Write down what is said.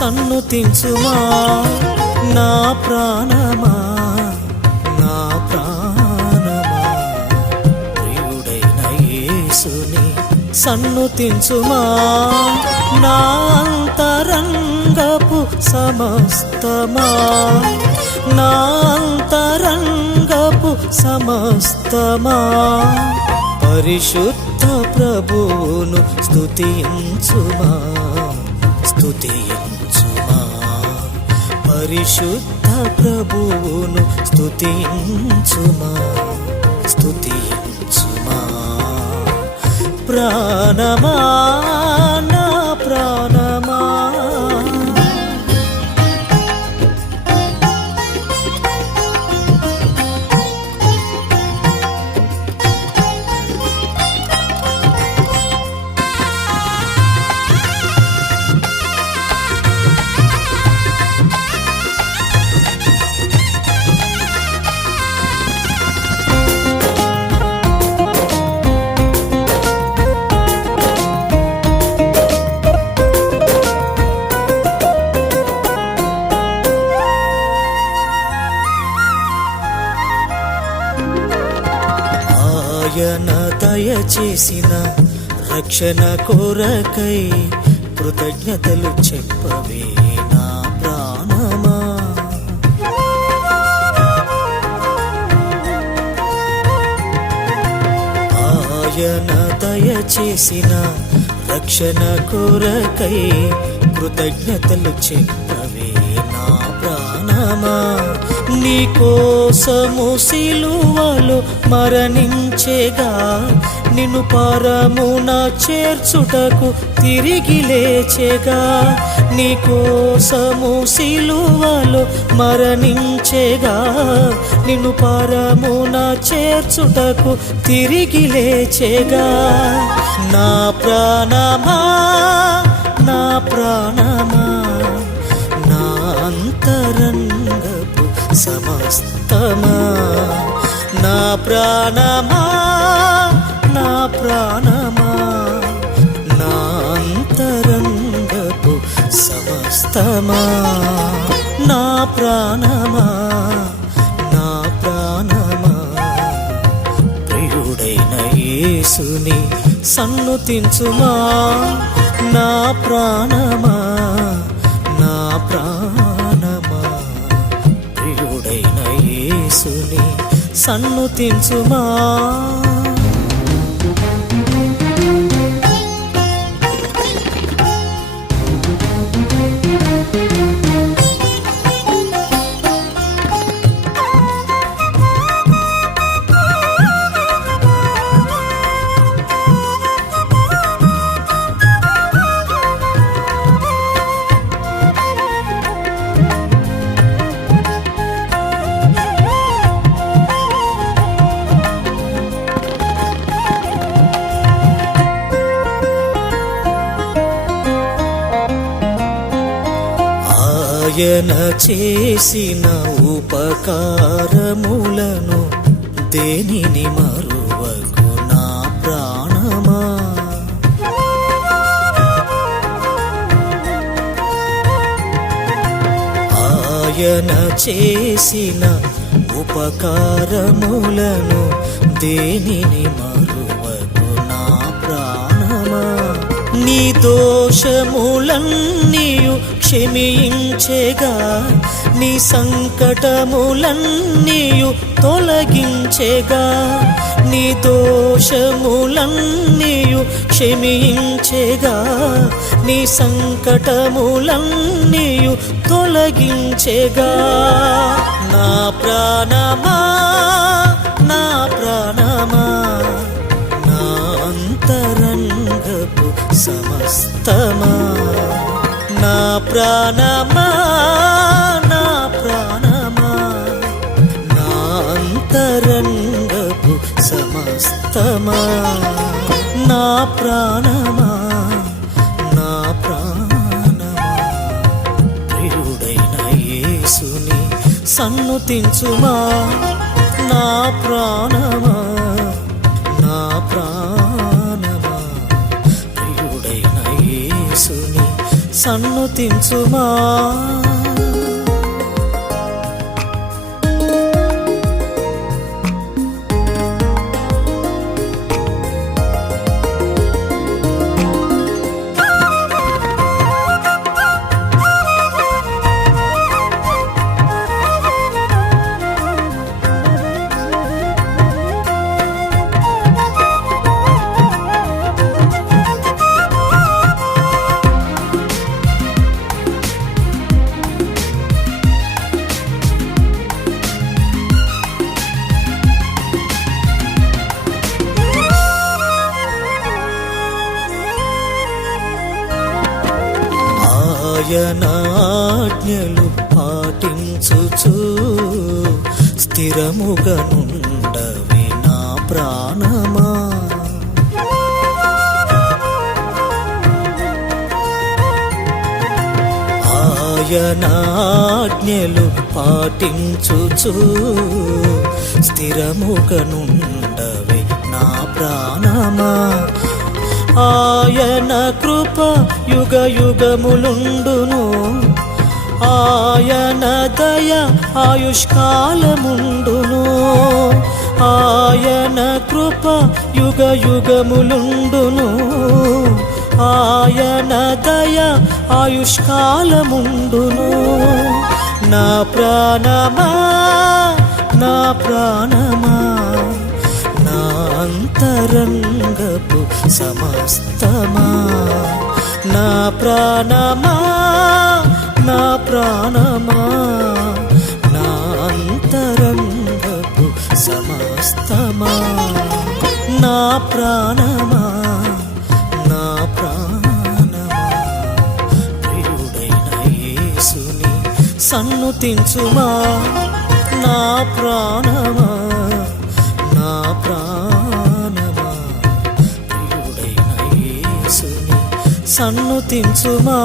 సన్నుతించుమా నా ప్రాణమా నా ప్రాణమా ప్రియుడైన యేసుని సన్నుతించుమా నా అంతరంగపు సమస్తమా నా అంతరంగపు సమస్తమా పరిశుద్ధ ప్రభువును స్తుతించుమా స్తుతించుమా పరిశుద్ధ ప్రభువును స్తుతించుమా స్తుతించుమా ప్రాణమా నా ప్రాణమా ఆయన దయచేసిన రక్షణ కొరకై కృతజ్ఞతలు చెప్పవే నా ప్రాణమా ఆయన దయచేసిన రక్షణ కొరకై కృతజ్ఞతలు చెప్పవే నా ప్రాణమా నీ కోసము సిలువలో మరణించేగా నిన్ను పరమున చేర్చుటకు తిరిగి లేచేగా నీ కోసము సిలువలో మరణించేగా నిన్ను పరమున చేర్చుటకు తిరిగి లేచేగా నా ప్రాణమా నా ప్రాణమా నా అంతరంగపు సమస్తమా నా ప్రాణమా నా ప్రాణమా నా అంతరంగపు సమస్తమా నా ప్రాణమా నా ప్రాణమా ప్రియుడైన యేసుని సన్నుతించుమా నా ప్రాణమా నా ప్రాణమా ప్రియుడైన యేసుని సన్నుతించుమా ఆయన చేసిన ఉపకారములను దేనిని మరువకు నా ప్రాణమా ఆయన చేసిన ఉపకారములను దేనిని మరువకు నా ప్రాణమా నీ దోషములన్నీయు క్షమించేగా నీ సంకటములన్నీయు తొలగించేగా నీ దోషములన్నీయు క్షమించేగా నీ సంకటములన్నీయు తొలగించేగా నా ప్రాణమా నా ప్రాణమా నా అంతరంగపు సమస్తమా నా ప్రాణమా నా ప్రాణమా నా అంతరంగపు సమస్తమా నా ప్రాణమా నా ప్రాణమా ప్రియుడైన యేసుని సన్నుతించుమా నా ప్రాణమా నా ప్రాణమా ప్రియుడైన యేసుని సన్నుతించుమా. ఆయన ఆజ్ఞలు పాటించుచు స్థిరముగా నుండవే నా ప్రాణమా. ఆయన ఆజ్ఞలు పాటించుచు స్థిరముగా నుండవే నా ప్రాణమా. ఆయన కృప యుగ యుగములుండును, ఆయన దయ ఆయుష్కాలముండును. ఆయన కృప యుగ యుగములుండును, ఆయన దయ ఆయుష్కాలముండును. నా ప్రాణమా నా ప్రాణమా నా అంతరంగపు సమస్తమా. నా ప్రాణమా నా ప్రాణమా నా అంతరంగపు సమస్తమా. నా ప్రాణమా నా ప్రాణమా ప్రియుడైన యేసుని సన్నుతించుమా. నా ప్రాణమా నా ప్రాణమా ప్రియుడైన యేసుని సన్నుతించుమా.